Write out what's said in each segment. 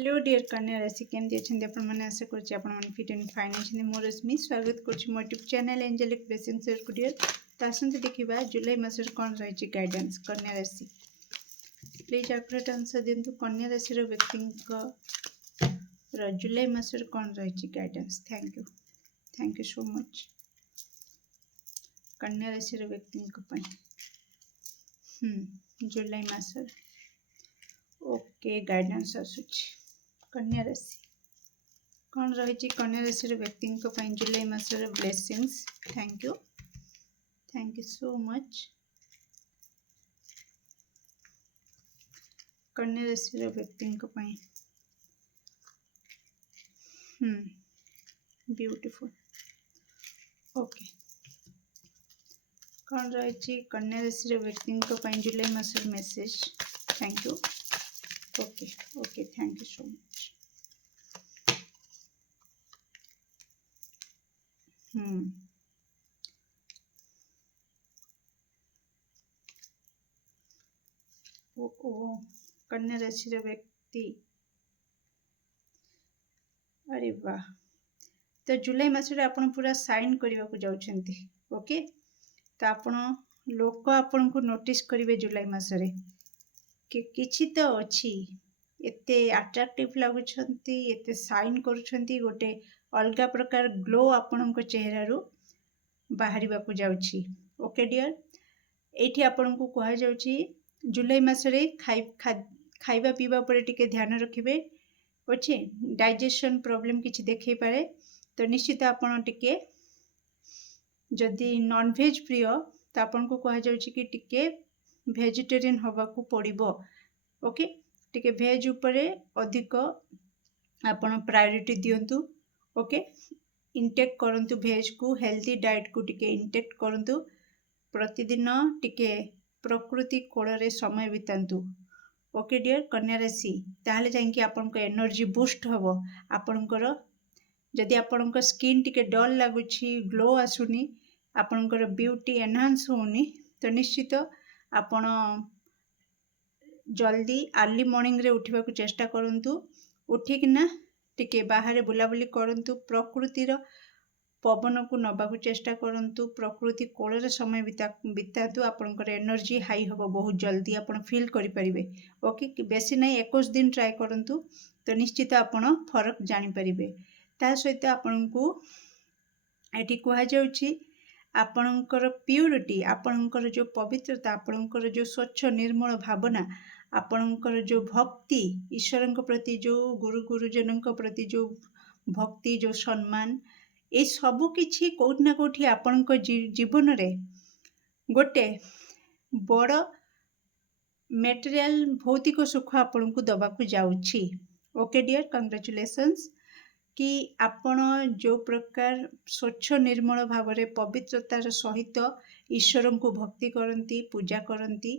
Hello dear कन्या राशि केमती अच्छे आपण मैंने आशा करछि आपण मैंने फिट एंड फाइन अच्छे मोर रश्मि स्वागत करछि मो यूट्यूब चैनल एंजेलिक ब्लेसिंग्स को डियर तो आसंते देखिबा जुलाई मासर कोन रहिछि गाइडेंस कन्या राशि प्लीज एक्यूरेट आंसर दिंतु कन्या राशि रो व्यक्ति रो जुलाई मासर कोन रहिछि guidance thank you so much कन्या राशि रो व्यक्ति को पई जुलाई मासर ओके गाइडेंस आसुछि कन्या राशि कौन रही कन्या राशि व्यक्ति जुलाई मासर blessings thank you so much कन्या राशि व्यक्ति ब्यूटीफुल ओके कौन रही कन्या राशि व्यक्ति जुलाई मासर message thank you okay thank you so much कन्या राशि व्यक्ति अरे वाह तो जुलाई मासरे आपण पूरा साइन करने को जाउछंती ओके तो आपण लोक आपण को नोटिस करिवे जुलाई मासरे कि किछि तो अछि एते अट्रैक्टिव लागुछंती एते साइन करूछंती गोटे अलगा प्रकार ग्लो आपण को चेहरा रू बाहरिबा को जाउछि ओके डियर एठी आपण को कहा जाउछि जुलाई मासरे खाइबा पीबा पर टिके ध्यान रखिबे अच्छे डाइजेशन प्रॉब्लम किछि देखै पारे तो निश्चित आपण टिके जदि नॉन वेज प्रिय तो आपण को कहा जाउछि कि टिके वेजिटेरियन हवा को पड़िबो ओके टिके वेज उपरे अधिक आपण प्रायोरिटी दियंतु ओके इंटेक करंतु वेज को हेल्दी डाइट को टिके इंटेक करंतु प्रतिदिन टिके प्रकृति कोल रे समय बितांतु ओके डियर कन्या राशि ताहले जाइंकी आपनको एनर्जी बूस्ट हबो आपनकर जदि आपनकर स्किन टिके डल लागुछि ग्लो आसुनी आपनकर ब्यूटी एनहांस होनी तो निश्चित आपण जल्दी अर्ली मॉर्निंग रे उठिबा को चेष्टा करंतु उठिकिना टिके बाहर बुलाबुली करंतु प्रकृतिर पवन को नबा को चेष्टा करंतु प्रकृति कोल रे समय बितातु आपनकर एनर्जी हाई हबो बहुत जल्दी आपण फील करि परिबे ओके बेसी नहीं 21 दिन ट्राई करंतु तो निश्चित आपण फरक जानि परिबे ता सहित आपनकू एटी कहा जाउछि आपनकर प्यूरिटी आपनकर जो पवित्रता आपनकर जो स्वच्छ निर्मल भावना आपनकर जो भक्ति ईश्वर प्रति जो गुरुजन प्रति जो भक्ति जो सम्मान ये सबु किछि कोठी ना कोठी आपनक जीवन रे गोटे बड़ मटेरियल भौतिक सुख आपन को दबा को जाउछि ओके डियर कंग्रेचुलेशंस कि आपण जो प्रकार स्वच्छ निर्मल भाव रे पवित्रतार सहित ईश्वर को भक्ति करती पूजा करती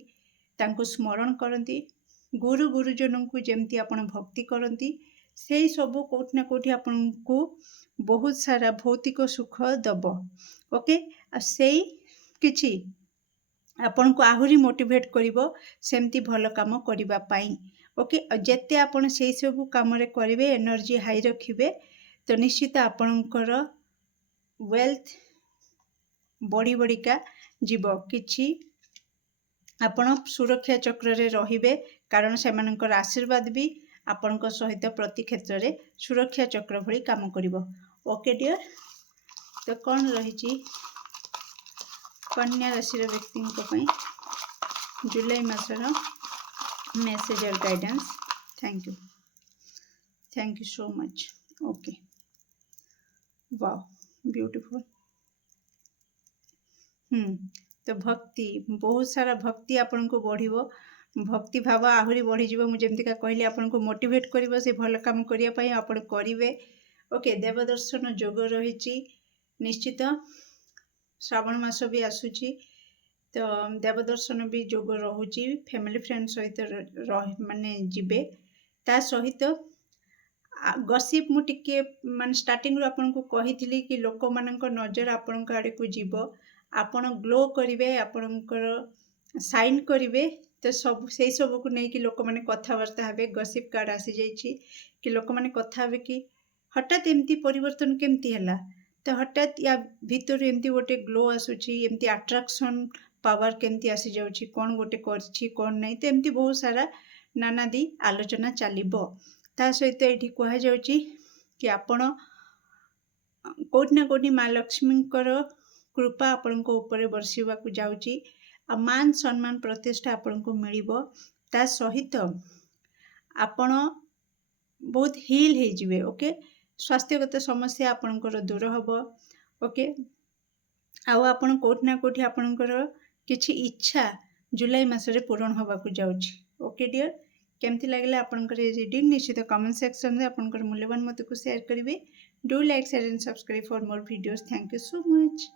तांको स्मरण करती गुरुजन को जमती आपण भक्ति करती से सबू कोठी ना कोठी आपण को बहुत सारा भौतिक सुख दब ओके से किछि आपण को आहुरी मोटिवेट करिवो सेमती भल काम करिबा पाई ओके जेते आपण से सब काम रे करिवे एनर्जी हाई रखिबे तो निश्चित आपणकर वेल्थ बड़ी बड़िका जीव किछि आपण सुरक्षा चक्र रे रहिबे कारण सेमानकर आशीर्वाद भी आपणक सहित प्रति क्षेत्र रे सुरक्षा चक्र भली काम करिवो ओके डियर तो कौन रही कन्या राशि व्यक्ति जुलाई मासर मेसेज और guidance thank you so much okay wow beautiful तो भक्ति बहुत सारा भक्ति आपन को बढ़िबो भक्ति भाव आहुरी बढ़ी जीवो मु जेमतिका कहली आपन को मोटिवेट करिवो से भल काम करिया पई आपन करिवे ओके देवदर्शन जोग रही निश्चित श्रावण मास भी आसुची तो देवदर्शन भी जोग रोची फैमिली फ्रेंड सहित माने जीवे ता सहित गसिप मु टिके माने स्टार्टिंग रो आपन को कहिथिली कि लोक मानक नजर आपन आड़े को जीव आपण ग्लो करिवे आपनकर साइन करिवे तो सब सेही सबको नहीं कि लोक मैंने कथबार्ता हे गसिप कार्ड आसी जाइए कि लोक मैंने कथा हे कि हठात एमती परिवर्तन केमती है तो हठात या भितर एमती गोटे ग्लो आसूची एमती अट्राक्शन पावर केमती आसी जाउची कौन गोटे करछि कौन नहीं तो एमती बहुत सारा नानादी आलोचना चलिबो ता सहित एठी कहा जाउची कि आपण कोठी ना कोठी माँ लक्ष्मींकर कृपा आपण ऊपर बरसिबा को जाउची आ मान सम्मान प्रतिष्ठा आपण को मिलिबो ता सहित आपण बहुत हिल हो जिवे ओके स्वास्थ्यगत समस्या आपणकर दूर हम ओके आउ आपण कोठी ना कोठी आपणकर किछि इच्छा जुलाई मासरे पूरण होबाकू जाउची ओके डियर केमती लागले आपणकर रीडिंग निश्चित कमेंट सेक्शन में आपणकर मूल्यवान मत को शेयर करिवे do like share and subscribe for more videos thank you so much.